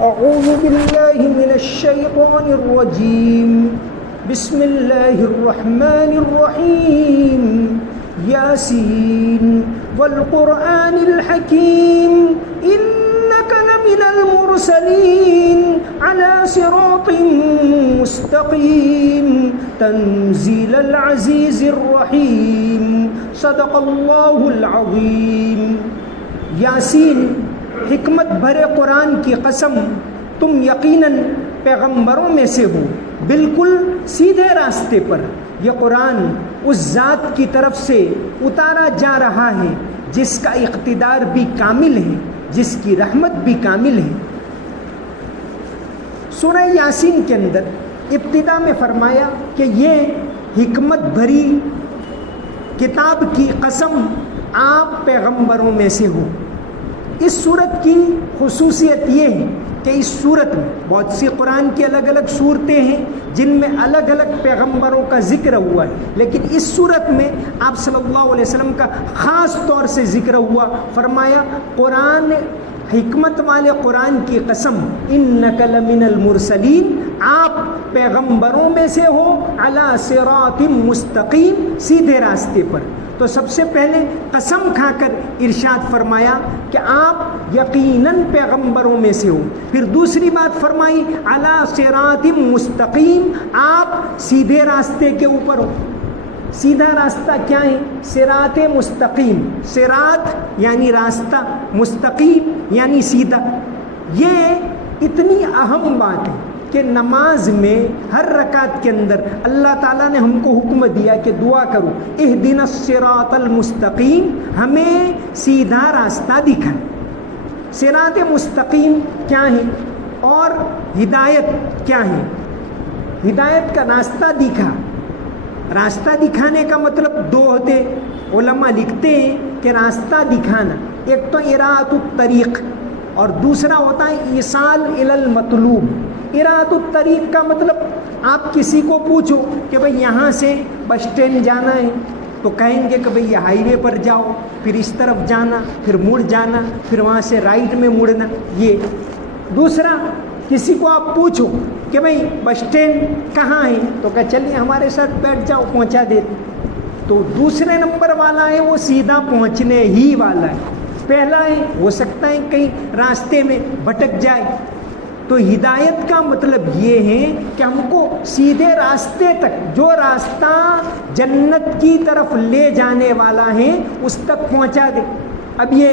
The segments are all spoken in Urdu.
اعوذ باللہ من الشیطان الرجیم بسم اللہ الرحمن الرحیم یاسین والقرآن الحکیم انک لمن المرسلین علی صراط مستقیم تنزیل العزیز الرحیم صدق اللہ العظیم۔ یاسین، حکمت بھرے قرآن کی قسم، تم یقیناً پیغمبروں میں سے ہو، بالکل سیدھے راستے پر۔ یہ قرآن اس ذات کی طرف سے اتارا جا رہا ہے جس کا اقتدار بھی کامل ہے، جس کی رحمت بھی کامل ہے۔ سورہ یاسین کے اندر ابتدا میں فرمایا کہ یہ حکمت بھری کتاب کی قسم آپ پیغمبروں میں سے ہو۔ اس صورت کی خصوصیت یہ ہے کہ اس صورت میں بہت سی قرآن کی الگ الگ صورتیں ہیں جن میں الگ الگ پیغمبروں کا ذکر ہوا ہے، لیکن اس صورت میں آپ صلی اللہ علیہ وسلم کا خاص طور سے ذکر ہوا۔ فرمایا قرآن، حکمت والے قرآن کی قسم، انک لمن المرسلین، آپ پیغمبروں میں سے ہو، علی صراط مستقیم، سیدھے راستے پر۔ تو سب سے پہلے قسم کھا کر ارشاد فرمایا کہ آپ یقیناً پیغمبروں میں سے ہو۔ پھر دوسری بات فرمائی علی صراط مستقیم، آپ سیدھے راستے کے اوپر ہو۔ سیدھا راستہ کیا ہے؟ صراط مستقیم، صراط یعنی راستہ، مستقیم یعنی سیدھا۔ یہ اتنی اہم بات ہے کہ نماز میں ہر رکعت کے اندر اللہ تعالیٰ نے ہم کو حکم دیا کہ دعا کرو اہدنا الصراط المستقیم، ہمیں سیدھا راستہ دکھا۔ صراط مستقیم کیا ہے اور ہدایت کیا ہے؟ ہدایت کا راستہ دکھا۔ راستہ دکھانے کا مطلب دو ہوتے، علماء لکھتے ہیں کہ راستہ دکھانا ایک تو اراۃ الطریق اور دوسرا ہوتا ہے ایصال الی المطلوب۔ اراۃ الطریق کا مطلب آپ کسی کو پوچھو کہ بھئی یہاں سے بس اسٹینڈ جانا ہے، تو کہیں گے کہ بھئی یہ ہائی وے پر جاؤ، پھر اس طرف جانا، پھر مڑ جانا، پھر وہاں سے رائٹ میں مڑنا۔ یہ دوسرا، کسی کو آپ پوچھو کہ بھئی بس اسٹینڈ کہاں ہے، تو کہ چلیے ہمارے ساتھ بیٹھ جاؤ، پہنچا دیتے۔ تو دوسرے نمبر والا ہے وہ سیدھا پہنچنے ہی والا ہے۔ پہلا ہے ہو سکتا ہے کہیں راستے میں بھٹک جائے۔ تو ہدایت کا مطلب یہ ہے کہ ہم کو سیدھے راستے تک، جو راستہ جنت کی طرف لے جانے والا ہے اس تک پہنچا دے۔ اب یہ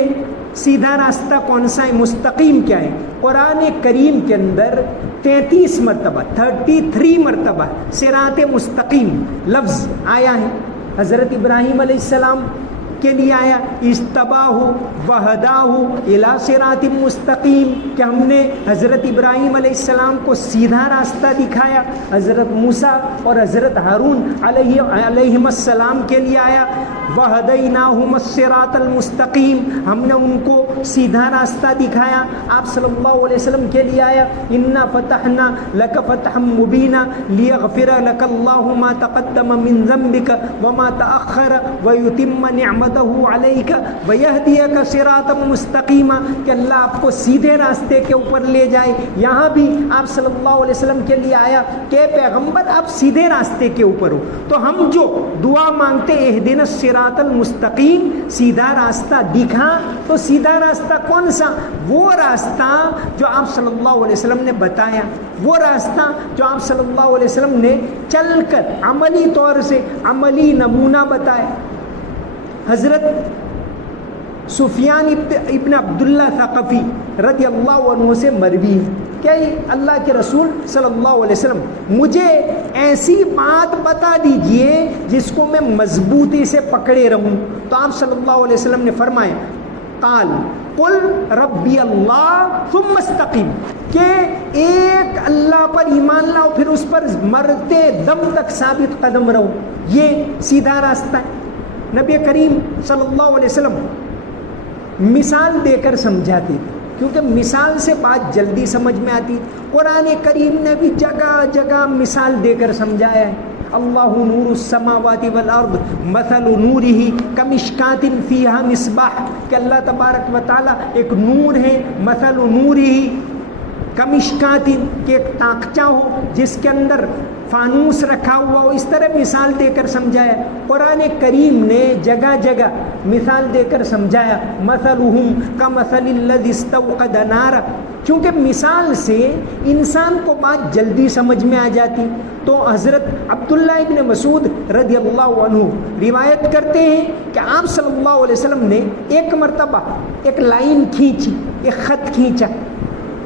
سیدھا راستہ کون سا ہے، مستقیم کیا ہے؟ قرآن کریم کے اندر 33 مرتبہ 33 مرتبہ صراط مستقیم لفظ آیا ہے۔ حضرت ابراہیم علیہ السلام کے لیے آیا اجتباہ وہداہ الی صراط مستقیم، کہ ہم نے حضرت ابراہیم علیہ السلام کو سیدھا راستہ دکھایا۔ حضرت موسیٰ اور حضرت ہارون علیہم السلام کے لیے آیا وہدیناہم الصراط المستقیم، ہم نے ان کو سیدھا راستہ دکھایا۔ آپ صلی اللہ علیہ وسلم کے لیے آیا انا فتحنا لک فتحا مبینا لیغفر لک اللہ ما تقدم من ذنبک وما تأخر ویتم نعمتہ علیک ویہدیک صراطا مستقیما، کہ اللہ آپ کو سیدھے راستے کے اوپر لے جائے۔ یہاں بھی آپ صلی اللہ علیہ وسلم کے لیے آیا کہ پیغمبر آپ سیدھے راستے کے اوپر ہو۔ تو ہم جو دعا مانگتے اہدنا الصراط المستقیم، سیدھا راستہ دکھا، تو سیدھا راستہ کون سا؟ وہ راستہ جو آپ صلی اللہ علیہ وسلم نے بتایا، وہ راستہ جو آپ صلی اللہ علیہ وسلم نے چل کر عملی طور سے عملی نمونہ بتایا۔ حضرت سفیان ابن عبداللہ ثقفی رضی اللہ عنہ سے مروی ہے کہ اللہ کے رسول صلی اللہ علیہ وسلم مجھے ایسی بات بتا دیجئے جس کو میں مضبوطی سے پکڑے رہوں۔ تو آپ صلی اللہ علیہ وسلم نے فرمایا قال قل ربی اللہ ثم استقیم، کہ ایک اللہ پر ایمان لاؤ پھر اس پر مرتے دم تک ثابت قدم رہو۔ یہ سیدھا راستہ ہے۔ نبی کریم صلی اللہ علیہ وسلم مثال دے کر سمجھاتے تھے، کیونکہ مثال سے بات جلدی سمجھ میں آتی۔ قرآن کریم نے بھی جگہ جگہ مثال دے کر سمجھایا ہے۔ اللہ نور السماوات والارض مثل نورہ کمشکات فیہا مصباح، کہ اللہ تبارک و تعالیٰ ایک نور ہے، مثل نورہ کمشکاتن کہ ایک تاقچہ ہو جس کے اندر فانوس رکھا ہوا ہو، اس طرح مثال دے کر سمجھایا۔ قرآن کریم نے جگہ جگہ مثال دے کر سمجھایا، مثلہم کمثل الذی استوقد نارا، چونکہ مثال سے انسان کو بات جلدی سمجھ میں آ جاتی۔ تو حضرت عبداللہ ابن مسعود رضی اللہ عنہ روایت کرتے ہیں کہ آپ صلی اللہ علیہ وسلم نے ایک مرتبہ ایک لائن کھینچی، ایک خط کھینچا،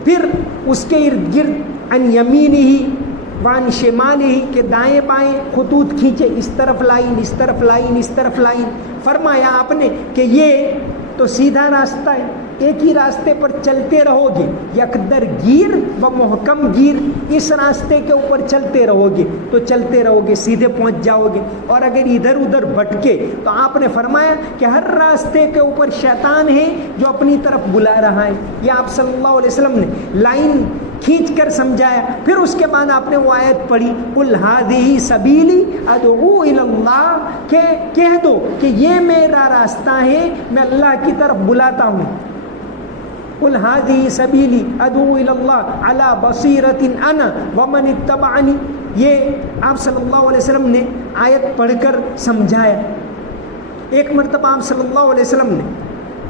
پھر اس کے ارد گرد ان یمینہ وان شمالہ کے دائیں بائیں خطوط کھینچے، اس طرف لائن، اس طرف لائن، اس طرف لائن۔ فرمایا آپ نے کہ یہ تو سیدھا راستہ ہے، ایک ہی راستے پر چلتے رہو گے، یکدر گیر و محکم گیر، اس راستے کے اوپر چلتے رہو گے تو چلتے رہو گے، سیدھے پہنچ جاؤ گے۔ اور اگر ادھر ادھر بھٹکے تو آپ نے فرمایا کہ ہر راستے کے اوپر شیطان ہے جو اپنی طرف بلا رہا ہے۔ یہ آپ صلی اللہ علیہ وسلم نے لائن کھینچ کر سمجھایا۔ پھر اس کے بعد آپ نے وہ آیت پڑھی، قل ھذہ سبیلی ادعو الی اللہ، کہ کہہ دو کہ یہ میرا راستہ ہے، میں اللہ کی طرف بلاتا ہوں۔ قل ھذہ سبیلی ادعو الی اللہ علی بصیرۃ انا ومن اتبعنی، یہ آپ صلی اللہ علیہ وسلم نے آیت پڑھ کر سمجھایا۔ ایک مرتبہ آپ صلی اللہ علیہ وسلم نے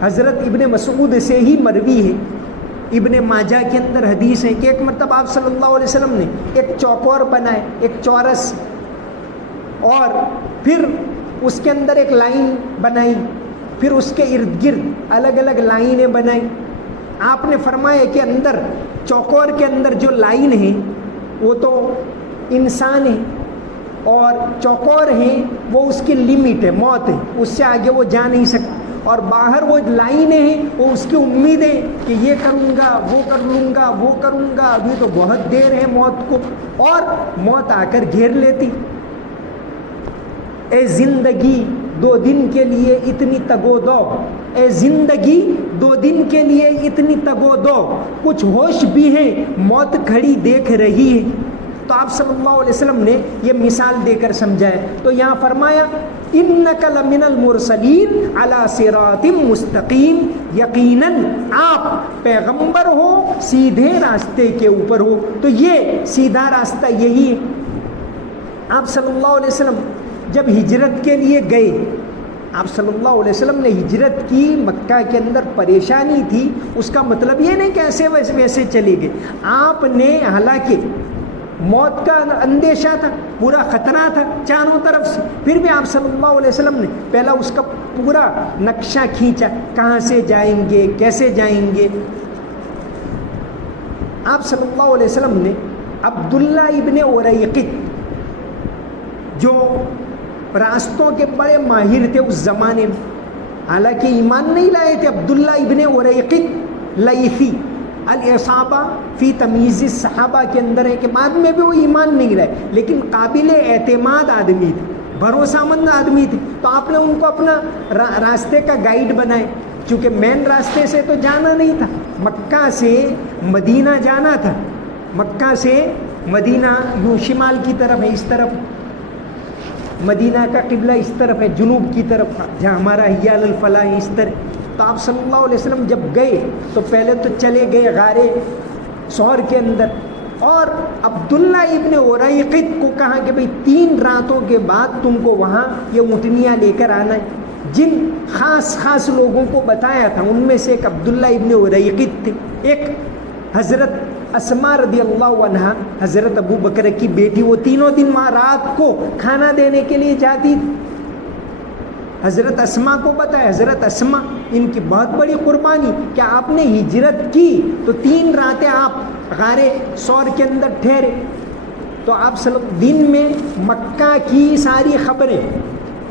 حضرت ابن مسعود سے ہی مروی ہے، ابن ماجہ کے اندر حدیث ہے کہ ایک مرتبہ آپ صلی اللہ علیہ وسلم نے ایک چوکور بنائے، ایک چورس، اور پھر اس کے اندر ایک لائن بنائی، پھر اس کے ارد گرد الگ الگ لائنیں بنائی۔ آپ نے فرمایا کہ اندر چوکور کے اندر جو لائن ہے وہ تو انسان ہے، اور چوکور ہے وہ اس کی لمٹ ہے، موت ہے، اس سے آگے وہ جا نہیں سکتا، اور باہر وہ لائنیں ہیں وہ اس کی امید ہے کہ یہ کروں گا، وہ کر لوں گا، وہ کروں گا، ابھی تو بہت دیر ہے موت کو، اور موت آ کر گھیر لیتی۔ اے زندگی 2 دن کے لیے اتنی تگو دو، اے زندگی 2 دن کے لیے اتنی تگو دو، کچھ ہوش بھی ہے، موت کھڑی دیکھ رہی ہے۔ تو آپ صلی اللہ علیہ وسلم نے یہ مثال دے کر سمجھایا۔ تو یہاں فرمایا انک لمن المرسلین علی صراط مستقیم، یقیناً آپ پیغمبر ہو، سیدھے راستے کے اوپر ہو۔ تو یہ سیدھا راستہ یہی ہے۔ آپ صلی اللہ علیہ وسلم جب ہجرت کے لیے گئے، آپ صلی اللہ علیہ وسلم نے ہجرت کی، مکہ کے اندر پریشانی تھی، اس کا مطلب یہ نہیں کہ ایسے ویسے چلے گئے۔ آپ نے حالانکہ موت کا اندیشہ تھا، پورا خطرہ تھا چاروں طرف سے، پھر بھی آپ صلی اللہ علیہ وسلم نے پہلا اس کا پورا نقشہ کھینچا، کہاں سے جائیں گے، کیسے جائیں گے۔ آپ صلی اللہ علیہ وسلم نے عبداللہ ابن اریقط، جو راستوں کے بڑے ماہر تھے اس زمانے میں، حالانکہ ایمان نہیں لائے تھے، عبداللہ ابن اریقط لیثی الاصابہ فی تمیز الصحابہ کے اندر ہے کہ بعد میں بھی وہ ایمان نہیں لائے، لیکن قابل اعتماد آدمی تھے، بھروسہ مند آدمی تھے۔ تو آپ نے ان کو اپنا راستے کا گائیڈ بنائے، چونکہ مین راستے سے تو جانا نہیں تھا، مکہ سے مدینہ جانا تھا، مکہ سے مدینہ یوں شمال کی طرف ہے، اس طرف مدینہ کا قبلہ اس طرف ہے، جنوب کی طرف جہاں ہمارا حیال الفلاح ہے، اس طرح۔ تو آپ صلی اللہ علیہ وسلم جب گئے تو پہلے تو چلے گئے غار ثور کے اندر، اور عبداللہ ابن اریقط کو کہا کہ بھئی 3 راتوں کے بعد تم کو وہاں یہ اونٹنیاں لے کر آنا ہے۔ جن خاص لوگوں کو بتایا تھا ان میں سے ایک عبداللہ ابن اریقط تھے، ایک حضرت اسماء رضی اللہ عنہا، حضرت ابو بکر کی بیٹی، وہ تینوں دن وہاں رات کو کھانا دینے کے لیے جاتی تھی۔ حضرت اسماء کو بتایا، حضرت اسماء ان کی بہت بڑی قربانی کہ آپ نے ہجرت کی تو 3 راتیں آپ غار ثور کے اندر ٹھہرے۔ تو آپ دن میں مکہ کی ساری خبریں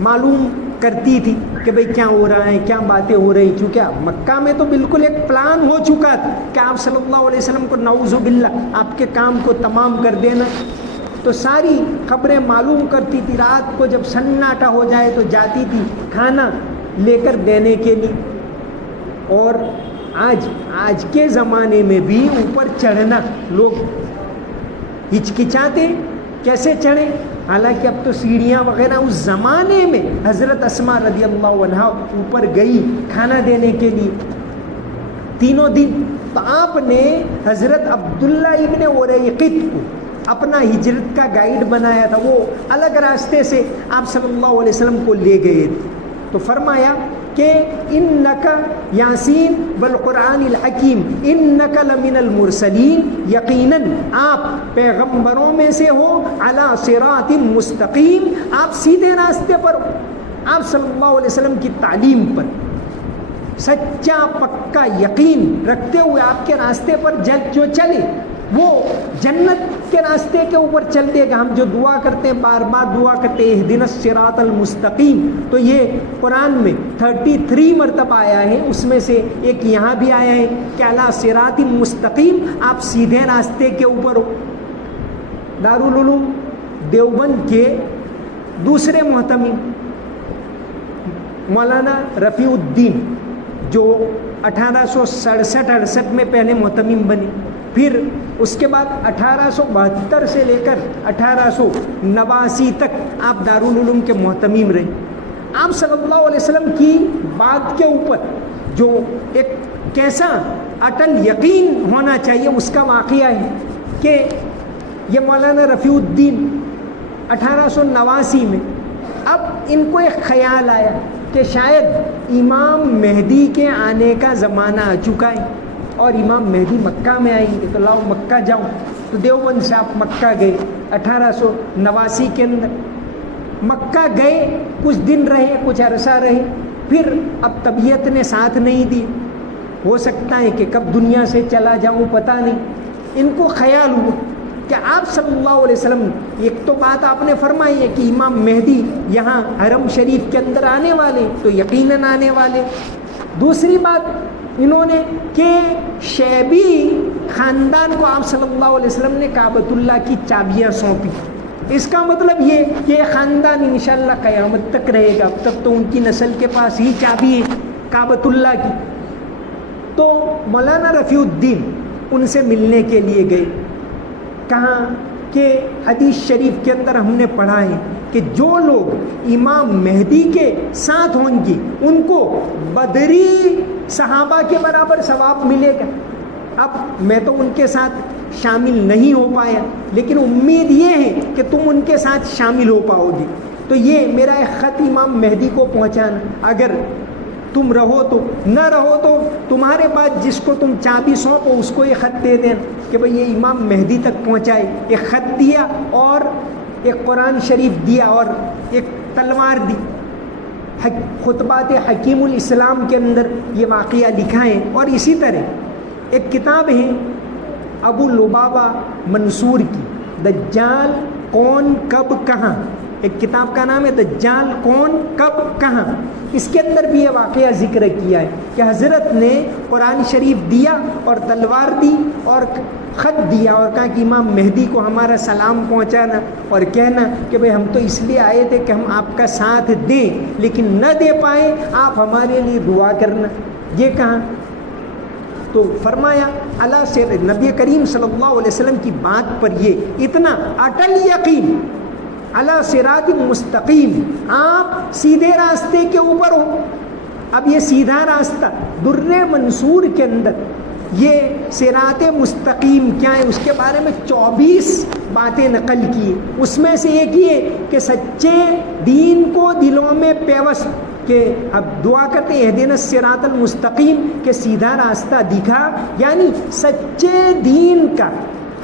معلوم کرتی تھی کہ بھئی کیا ہو رہا ہے، کیا باتیں ہو رہی، چونکہ مکہ میں تو بالکل ایک پلان ہو چکا تھا کہ آپ صلی اللہ علیہ وسلم کو نعوذ باللہ آپ کے کام کو تمام کر دینا، تو ساری خبریں معلوم کرتی تھی۔ رات کو جب سناٹا ہو جائے تو جاتی تھی کھانا لے کر دینے کے لیے۔ اور آج کے زمانے میں بھی اوپر چڑھنا لوگ ہچکچاتے، کیسے چڑھیں، حالانکہ اب تو سیڑھیاں وغیرہ، اس زمانے میں حضرت اسماء رضی اللہ عنہا اوپر گئی کھانا دینے کے لیے۔ 3 دن تو آپ نے حضرت عبداللہ ابن اریقط کو اپنا ہجرت کا گائیڈ بنایا تھا. وہ الگ راستے سے آپ صلی اللہ علیہ وسلم کو لے گئے تھے. تو فرمایا کہ انک یاسین والقرآن الحکیم انک لمن المرسلین، یقیناً آپ پیغمبروں میں سے ہو، علی صراط مستقیم، آپ سیدھے راستے پر ہو. آپ صلی اللہ علیہ وسلم کی تعلیم پر سچا پکا یقین رکھتے ہوئے آپ کے راستے پر جو چلے وہ جنت کے راستے کے اوپر چل دے گا. ہم جو دعا کرتے ہیں، بار بار دعا کرتے ہیں اہدنا الصراط المستقیم، تو یہ قرآن میں 33 مرتبہ آیا ہے. اس میں سے ایک یہاں بھی آیا ہے کہ علی صراط مستقیم، آپ سیدھے راستے کے اوپر ہو. دارالعلوم دیوبند کے دوسرے محتمم مولانا رفیع الدین، جو 1867-68 میں پہلے محتمم بنے، پھر اس کے بعد 1872 سے لے کر 1889 تک آپ دارالعلوم کے محتمم رہے. آپ صلی اللہ علیہ وسلم کی بات کے اوپر جو ایک کیسا اٹل یقین ہونا چاہیے اس کا واقعہ ہے کہ یہ مولانا رفیع الدین 1889 میں اب ان کو ایک خیال آیا کہ شاید امام مہدی کے آنے کا زمانہ آ چکا ہے اور امام مہدی مکہ میں آئیں گے، تو لاؤ مکہ جاؤ. تو دیوبند سے آپ مکہ گئے 1889 کے اندر. مکہ گئے، کچھ دن رہے، کچھ عرصہ رہے، پھر اب طبیعت نے ساتھ نہیں دی، ہو سکتا ہے کہ کب دنیا سے چلا جاؤں پتہ نہیں. ان کو خیال ہوا کہ آپ صلی اللہ علیہ وسلم، ایک تو بات آپ نے فرمائی ہے کہ امام مہدی یہاں حرم شریف کے اندر آنے والے، تو یقیناً آنے والے. دوسری بات انہوں نے کہ شیبی خاندان کو آپ صلی اللہ علیہ وسلم نے کعبۃ اللہ کی چابیاں سونپی. اس کا مطلب یہ کہ یہ خاندان انشاءاللہ قیامت تک رہے گا، اب تک تو ان کی نسل کے پاس ہی چابی ہے کعبۃ اللہ کی. تو مولانا رفیع الدین ان سے ملنے کے لیے گئے. کہاں کہ حدیث شریف کے اندر ہم نے پڑھا ہے کہ جو لوگ امام مہدی کے ساتھ ہوں گے ان کو بدری صحابہ کے برابر ثواب ملے گا. اب میں تو ان کے ساتھ شامل نہیں ہو پایا، لیکن امید یہ ہے کہ تم ان کے ساتھ شامل ہو پاؤ گے. تو یہ میرا ایک خط امام مہدی کو پہنچانا، اگر تم رہو تو، نہ رہو تو تمہارے بعد جس کو تم چابی سونپو اس کو یہ خط دے دیں کہ بھئی یہ امام مہدی تک پہنچائے. ایک خط دیا اور ایک قرآن شریف دیا اور ایک تلوار دی. خطبات حکیم الاسلام کے اندر یہ واقعہ لکھا ہے. اور اسی طرح ایک کتاب ہے ابو لبابہ منصور کی، دجال کون کب کہاں. ایک کتاب کا نام ہے دجال کون کب کہاں. اس کے اندر بھی یہ واقعہ ذکر کیا ہے کہ حضرت نے قرآن شریف دیا اور تلوار دی اور خط دیا اور کہا کہ امام مہدی کو ہمارا سلام پہنچانا اور کہنا کہ بھئی ہم تو اس لیے آئے تھے کہ ہم آپ کا ساتھ دیں، لیکن نہ دے پائے، آپ ہمارے لیے دعا کرنا. یہ کہا تو فرمایا اللہ سے نبی کریم صلی اللہ علیہ وسلم کی بات پر یہ اتنا اٹل یقین، علی صراط مستقیم، آپ سیدھے راستے کے اوپر ہو. اب یہ سیدھا راستہ در منصور کے اندر یہ صراط مستقیم کیا ہے اس کے بارے میں 24 باتیں نقل کی. اس میں سے ایک یہ کہ سچے دین کو دلوں میں پیوست، کہ اب دعا کرتے اہدنا الصراط المستقیم کہ سیدھا راستہ دکھا، یعنی سچے دین کا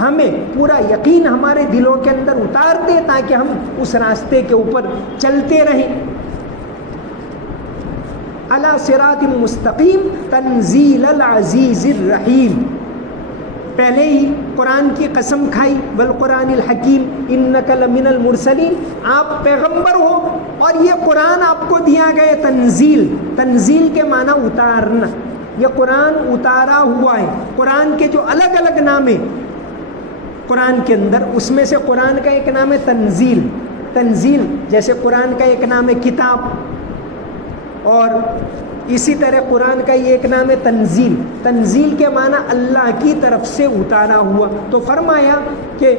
ہمیں پورا یقین ہمارے دلوں کے اندر اتار دے تاکہ ہم اس راستے کے اوپر چلتے رہیں. علی صراط مستقیم تنزیل العزیز الرحیم. پہلے ہی قرآن کی قسم کھائی، والقرآن الحکیم انک لمن المرسلین، آپ پیغمبر ہو اور یہ قرآن آپ کو دیا گیا تنزیل. تنزیل کے معنی اتارنا، یہ قرآن اتارا ہوا ہے. قرآن کے جو الگ الگ نام ہیں قرآن کے اندر، اس میں سے قرآن کا ایک نام ہے تنزیل. تنزیل جیسے قرآن کا ایک نام ہے کتاب، اور اسی طرح قرآن کا یہ ایک نام ہے تنزیل. تنزیل کے معنی اللہ کی طرف سے اتارا ہوا. تو فرمایا کہ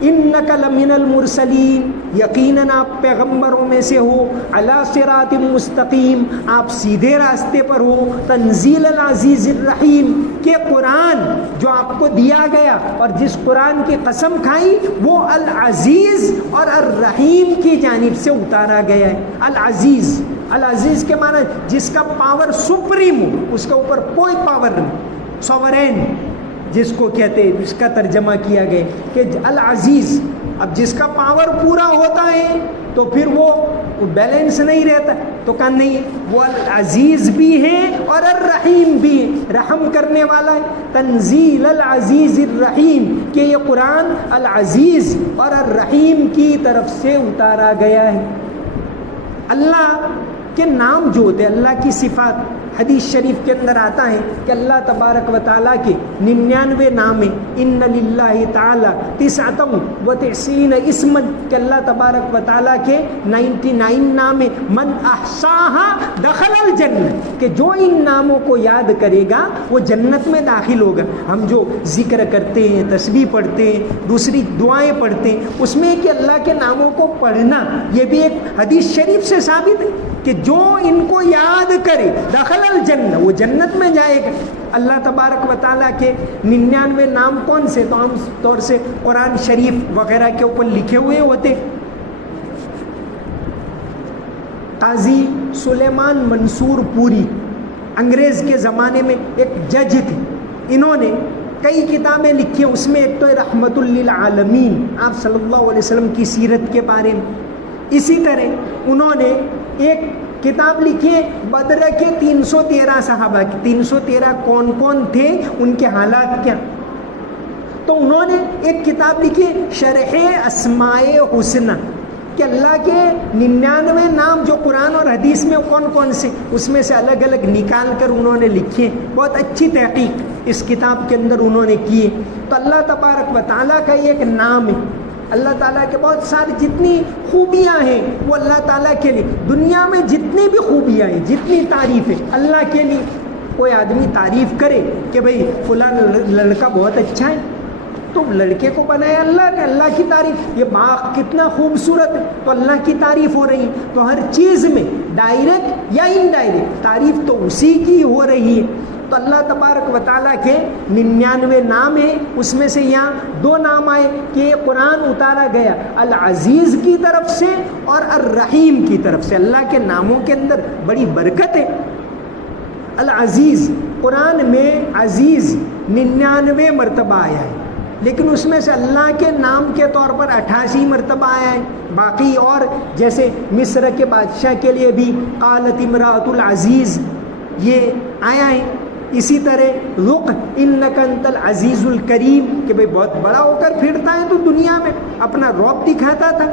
انک لمن المرسلین، یقیناً آپ پیغمبروں میں سے ہو، علی صراط مستقیم، آپ سیدھے راستے پر ہو، تنزیل العزیز الرحیم، کہ قرآن جو آپ کو دیا گیا اور جس قرآن کی قسم کھائی وہ العزیز اور الرحیم کی جانب سے اتارا گیا ہے۔ العزیز، العزیز کے معنی جس کا پاور سپریم ہو، اس کے اوپر کوئی پاور نہیں، سوورین جس کو کہتے ہیں، اس کا ترجمہ کیا گیا کہ العزیز، اب جس کا پاور پورا ہوتا ہے تو پھر وہ بیلنس نہیں رہتا، تو کہا نہیں، وہ العزیز بھی ہے اور الرحیم بھی ہے، رحم کرنے والا ہے۔ تنزیل العزیز الرحیم، کہ یہ قرآن العزیز اور الرحیم کی طرف سے اتارا گیا ہے۔ اللہ کے نام جو ہوتے ہیں، اللہ کی صفات، حدیث شریف کے اندر آتا ہے کہ اللہ تبارک و تعالیٰ کے 99 نام ہیں۔ ان للہ تعالیٰ 99 اسما، کہ اللہ تبارک و تعالیٰ کے 99 نام ہیں۔ من احصاہا دخل الجنہ، کہ جو ان ناموں کو یاد کرے گا وہ جنت میں داخل ہوگا۔ ہم جو ذکر کرتے ہیں، تسبیح پڑھتے ہیں، دوسری دعائیں پڑھتے ہیں، اس میں کہ اللہ کے ناموں کو پڑھنا، یہ بھی ایک حدیث شریف سے ثابت ہے کہ جو ان کو یاد کرے دخل الجنہ، وہ جنت میں جائے گا۔ اللہ تبارک و تعالیٰ کے 99 نام کون سے؟ تو عام طور سے قرآن شریف وغیرہ کے اوپر لکھے ہوئے ہوتے۔ قاضی سلیمان منصور پوری انگریز کے زمانے میں ایک جج تھے، انہوں نے کئی کتابیں لکھی ہیں، اس میں ایک تو رحمت للعالمین، آپ صلی اللہ علیہ وسلم کی سیرت کے بارے میں۔ اسی طرح انہوں نے ایک کتاب لکھی ہے بدر کے 313 صحابہ کی، 313 کون کون تھے، ان کے حالات کیا۔ تو انہوں نے ایک کتاب لکھی ہے شرح اسماء حسنہ، کہ اللہ کے 99 نام جو قرآن اور حدیث میں کون کون سے، اس میں سے الگ الگ نکال کر انہوں نے لکھے۔ بہت اچھی تحقیق اس کتاب کے اندر انہوں نے کی ہے۔ تو اللہ تبارک و تعالیٰ کا ایک نام ہے، اللہ تعالیٰ کے بہت ساری جتنی خوبیاں ہیں وہ اللہ تعالیٰ کے لیے، دنیا میں جتنی بھی خوبیاں ہیں، جتنی تعریف ہے اللہ کے لیے، کوئی آدمی تعریف کرے کہ بھئی فلاں لڑکا بہت اچھا ہے، تو لڑکے کو بنایا اللہ نے، اللہ کی تعریف، یہ باغ کتنا خوبصورت ہے، تو اللہ کی تعریف ہو رہی ہے۔ تو ہر چیز میں ڈائریکٹ یا انڈائریکٹ تعریف تو اسی کی ہو رہی ہے۔ تو اللہ تبارک و تعالیٰ کے 99 نام ہیں، اس میں سے یہاں 2 نام آئے کہ یہ قرآن اتارا گیا العزیز کی طرف سے اور الرحیم کی طرف سے۔ اللہ کے ناموں کے اندر بڑی برکت ہے۔ العزیز، قرآن میں عزیز 99 مرتبہ آیا ہے، لیکن اس میں سے اللہ کے نام کے طور پر 88 مرتبہ آیا ہے۔ باقی اور جیسے مصر کے بادشاہ کے لیے بھی قالت امراۃ العزیز یہ آیا ہے۔ اسی طرح رق انک انت العزیز الکریم، کہ بھئی بہت بڑا ہو کر پھرتا ہے تو دنیا میں اپنا رعب دکھاتا تھا،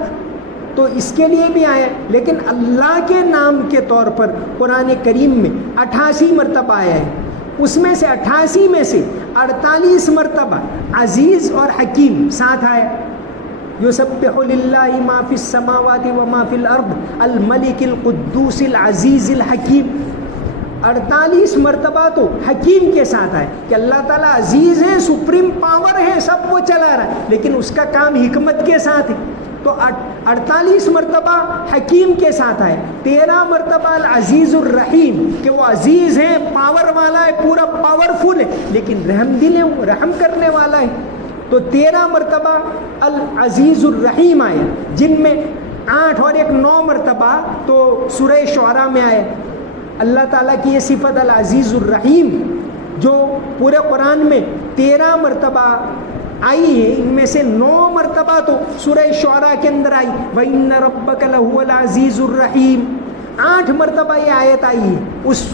تو اس کے لیے بھی آیا۔ لیکن اللہ کے نام کے طور پر قرآن کریم میں 88 مرتبہ آیا ہے، اس میں سے 88 میں سے 48 مرتبہ عزیز اور حکیم ساتھ آیا۔ یسبح للہ ما فی السماوات و ما فی الارض الملک القدوس العزیز الحکیم۔ 48 مرتبہ تو حکیم کے ساتھ آئے کہ اللہ تعالیٰ عزیز ہے، سپریم پاور ہے، سب وہ چلا رہا ہے، لیکن اس کا کام حکمت کے ساتھ ہے۔ تو 48 مرتبہ حکیم کے ساتھ آئے، 13 مرتبہ العزیز الرحیم، کہ وہ عزیز ہے، پاور والا ہے، پورا پاورفل ہے، لیکن رحم دل ہے، وہ رحم کرنے والا ہے۔ تو 13 مرتبہ العزیز الرحیم آیا، جن میں 8 اور ایک 9 مرتبہ تو سورہ شعراء میں آئے۔ اللہ تعالیٰ کی یہ صفت العزیز الرحیم جو پورے قرآن میں 13 مرتبہ آئی ہے، ان میں سے 9 مرتبہ تو سورہ شعراء کے اندر آئی، وَإِنَّ رَبَّكَ لَهُوَ الْعَزِيزُ الرَّحِيمُ۔ 8 مرتبہ یہ آیت آئی ہے اس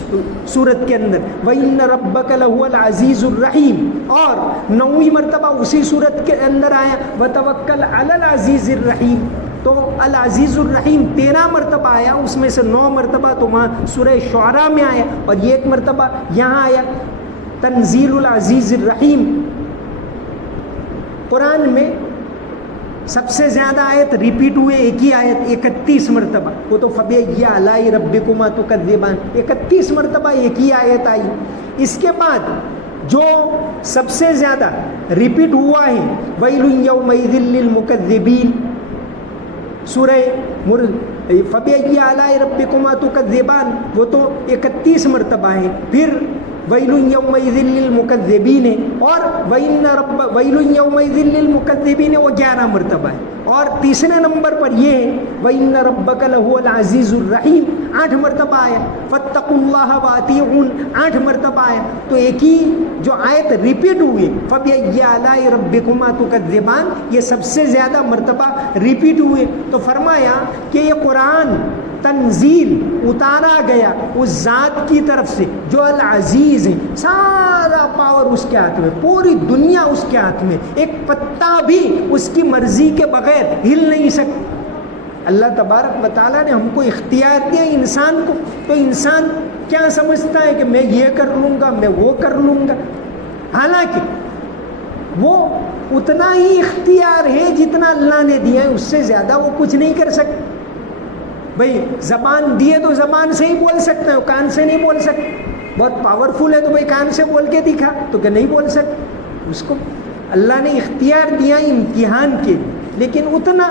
سورت کے اندر، وَإِنَّ رَبَّكَ لَهُوَ الْعَزِيزُ الرَّحِيمُ، اور 9ویں مرتبہ اسی سورت کے اندر آیا وَتَوَكَّلْ عَلَى الْعَزِيزِ الرَّحِيمِ۔ تو العزیز الرحیم 13 مرتبہ آیا، اس میں سے 9 مرتبہ تو وہاں سورہ شعراء میں آیا، اور یہ 1 مرتبہ یہاں آیا تنزیل العزیز الرحیم۔ قرآن میں سب سے زیادہ آیت ریپیٹ ہوئے ایک ہی آیت 31 مرتبہ، وہ تو فَبِأَيِّ آلَاءِ رَبِّكُمَا تُكَذِّبَانِ، 31 مرتبہ ایک ہی آیت آئی۔ اس کے بعد جو سب سے زیادہ ریپیٹ ہوا ہے، ویل یومئذ للمکذبین، سورہ فبأی آلاء ربکما تکذبان وہ تو 31 مرتبہ ہے، پھر ویل یومئذ للمکذبین ہے، اور ویل یومئذ للمکذبین وہ 11 مرتبہ ہے، اور تیسرے نمبر پر یہ ہے وَإِنَّ رَبَّكَ لَهُوَ الْعَزِيزُ الرَّحِيمُ 8 مرتبہ آیا، فَاتَّقُوا اللَّهَ وَأَطِيعُونِ 8 مرتبہ آیا۔ تو ایک ہی جو آیت ریپیٹ ہوئی فَبِأَيِّ آلَاءِ رَبِّكُمَا تُكَذِّبَانِ یہ سب سے زیادہ مرتبہ ریپیٹ ہوئے، تو فرمایا کہ یہ قرآن تنزیل اتارا گیا اس ذات کی طرف سے جو العزیز ہے، سارا پاور اس کے ہاتھ میں، پوری دنیا اس کے ہاتھ میں، ایک پتا بھی اس کی مرضی کے بغیر ہل نہیں سکتا۔ اللہ تبارک و تعالیٰ نے ہم کو اختیار دیا انسان کو، تو انسان کیا سمجھتا ہے کہ میں یہ کر لوں گا، میں وہ کر لوں گا، حالانکہ وہ اتنا ہی اختیار ہے جتنا اللہ نے دیا ہے، اس سے زیادہ وہ کچھ نہیں کر سکتا۔ بھائی زبان دیے تو زبان سے ہی بول سکتے ہیں، کان سے نہیں بول سکتے، بہت پاورفل ہے تو بھائی کان سے بول کے دکھا، تو کہ نہیں بول سکتے، اس کو اللہ نے اختیار دیا امتحان کے، لیکن اتنا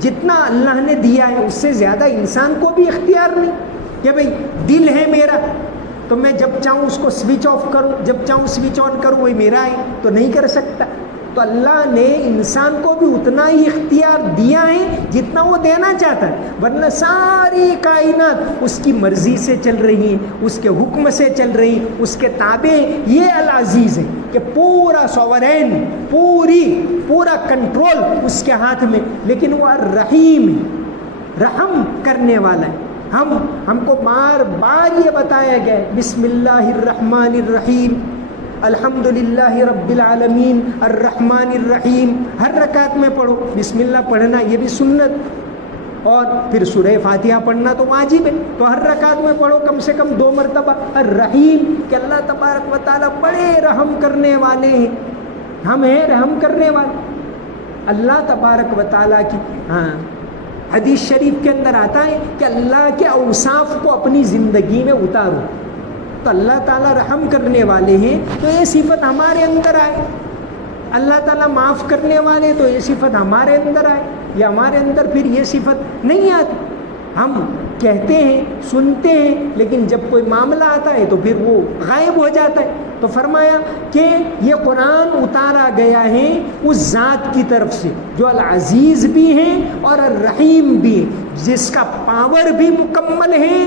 جتنا اللہ نے دیا ہے اس سے زیادہ انسان کو بھی اختیار نہیں کہ بھائی دل ہے میرا تو میں جب چاہوں اس کو سوئچ آف کروں، جب چاہوں سوئچ آن کروں، وہی میرا ہے، تو نہیں کر سکتا۔ تو اللہ نے انسان کو بھی اتنا ہی اختیار دیا ہے جتنا وہ دینا چاہتا ہے، ورنہ ساری کائنات اس کی مرضی سے چل رہی ہیں، اس کے حکم سے چل رہی ہیں، اس کے تابع۔ یہ العزیز ہے کہ پورا سوورین، پورا کنٹرول اس کے ہاتھ میں، لیکن وہ الرحیم ہے، رحم کرنے والا ہے۔ ہم کو بار بار یہ بتایا گیا ہے بسم اللہ الرحمن الرحیم، الحمد للہ رب العالمین الرحمن الرحیم، ہر رکعت میں پڑھو بسم اللہ پڑھنا، یہ بھی سنت، اور پھر سورہ فاتحہ پڑھنا تو واجب ہے، تو ہر رکعت میں پڑھو کم سے کم 2 مرتبہ الرحیم، کہ اللہ تبارک و تعالیٰ بڑے رحم کرنے والے ہیں، ہم ہیں رحم کرنے والے۔ اللہ تبارک و تعالیٰ کی حدیث شریف کے اندر آتا ہے کہ اللہ کے اوصاف کو اپنی زندگی میں اتارو، تو اللہ تعالیٰ رحم کرنے والے ہیں تو یہ صفت ہمارے اندر آئے، اللہ تعالیٰ معاف کرنے والے تو یہ صفت ہمارے اندر آئے، یا ہمارے اندر پھر یہ صفت نہیں آتی۔ ہم کہتے ہیں سنتے ہیں لیکن جب کوئی معاملہ آتا ہے تو پھر وہ غائب ہو جاتا ہے۔ تو فرمایا کہ یہ قرآن اتارا گیا ہے اس ذات کی طرف سے جو العزیز بھی ہیں اور الرحیم بھی ہیں، جس کا پاور بھی مکمل ہے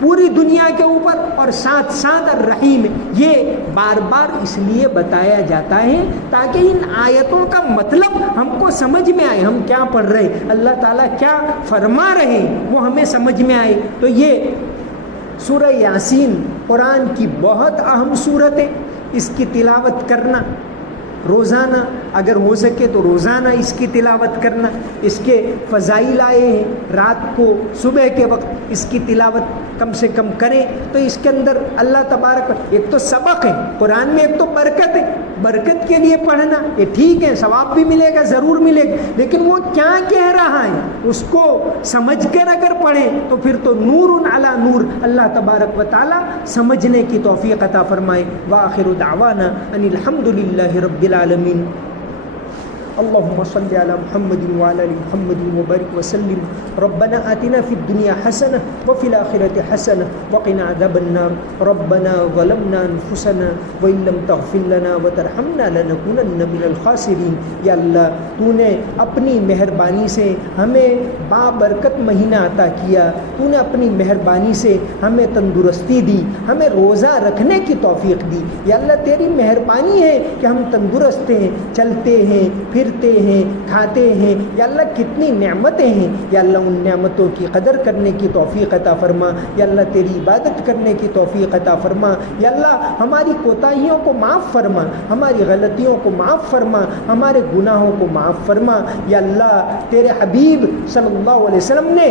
پوری دنیا کے اوپر، اور ساتھ ساتھ الرحیم ہے۔ یہ بار بار اس لیے بتایا جاتا ہے تاکہ ان آیتوں کا مطلب ہم کو سمجھ میں آئے، ہم کیا پڑھ رہے ہیں، اللہ تعالیٰ کیا فرما رہے ہیں وہ ہمیں سمجھ میں آئے۔ تو یہ سورہ یاسین قرآن کی بہت اہم صورت ہے، اس کی تلاوت کرنا روزانہ، اگر ہو سکے تو روزانہ اس کی تلاوت کرنا، اس کے فضائل آئے ہیں، رات کو صبح کے وقت اس کی تلاوت کم سے کم کریں، تو اس کے اندر اللہ تبارک، ایک تو سبق ہے قرآن میں، ایک تو برکت ہے، برکت کے لیے پڑھنا یہ ٹھیک ہے، ثواب بھی ملے گا، ضرور ملے گا، لیکن وہ کیا کہہ رہا ہے اس کو سمجھ کر اگر پڑھیں تو پھر تو نور علی نور۔ اللہ تبارک و تعالی سمجھنے کی توفیق عطا فرمائے۔ وآخر دعوانا ان الحمد للہ رب العالمین۔ اللهم صل على محمد وعلى ال محمد وبارك وسلم۔ ربنا آتنا في الدنيا حسنة وفي الآخرة حسنة وقنا عذاب النار۔ ربنا ظلمنا أنفسنا وإن لم تغفر لنا وترحمنا لنكونن من الخاسرين۔ یا اللہ تو نے اپنی مہربانی سے ہمیں بابرکت مہینہ عطا کیا، تو نے اپنی مہربانی سے ہمیں تندرستی دی، ہمیں روزہ رکھنے کی توفیق دی۔ یا اللہ تیری مہربانی ہے کہ ہم تندرست ہیں، چلتے ہیں، پھرتے ہیں، کھاتے ہیں۔ یا اللہ کتنی نعمتیں ہیں، یا اللہ ان نعمتوں کی قدر کرنے کی توفیق عطا فرما۔ یا اللہ تیری عبادت کرنے کی توفیق عطا فرما۔ یا اللہ ہماری کوتاہیوں کو معاف فرما، ہماری غلطیوں کو معاف فرما، ہمارے گناہوں کو معاف فرما۔ یا اللہ تیرے حبیب صلی اللہ علیہ وسلم نے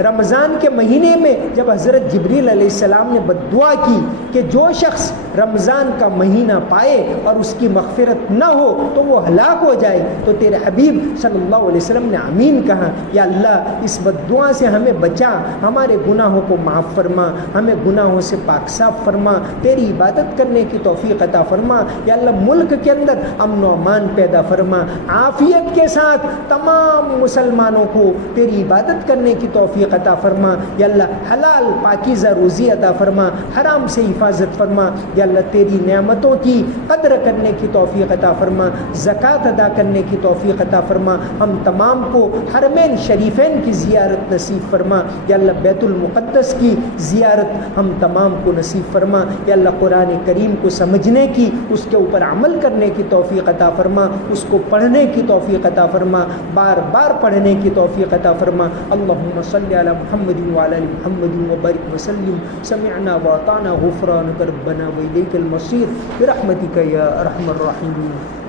رمضان کے مہینے میں جب حضرت جبریل علیہ السلام نے بد دعا کی کہ جو شخص رمضان کا مہینہ پائے اور اس کی مغفرت نہ ہو تو وہ ہلاک ہو جائے. تو تیرے حبیب صلی اللہ علیہ وسلم نے آمین کہا. یا اللہ اس بد دعا سے ہمیں بچا, ہمارے گناہوں کو معاف فرما, ہمیں گناہوں سے پاک صاف فرما, تیری عبادت کرنے کی توفیق عطا فرما. یا اللہ ملک کے اندر امن و امان پیدا فرما, عافیت کے ساتھ تمام مسلمانوں کو تیری عبادت کرنے کی توفیق عطا فرما. یا اللہ حلال پاکیزہ روزی عطا فرما, حرام سے حفاظت فرما. یا اللہ تیری نعمتوں کی قدر کرنے کی توفیق عطا فرما, زکوٰۃ ادا کرنے کی توفیق عطا فرما. ہم تمام کو حرمین شریفین کی زیارت نصیب فرما. یا اللہ بیت المقدس کی زیارت ہم تمام کو نصیب فرما. یا اللہ قرآن کریم کو سمجھنے کی, اس کے اوپر عمل کرنے کی توفیق عطا فرما, اس کو پڑھنے کی توفیق عطا فرما, بار بار پڑھنے کی توفیق عطا فرما. اللہم صلی علی محمد وعلی آل محمد وبارک وسلم. سمعنا واطعنا غفرانک ربنا والیک المصیر برحمتک یا ارحم الراحمین.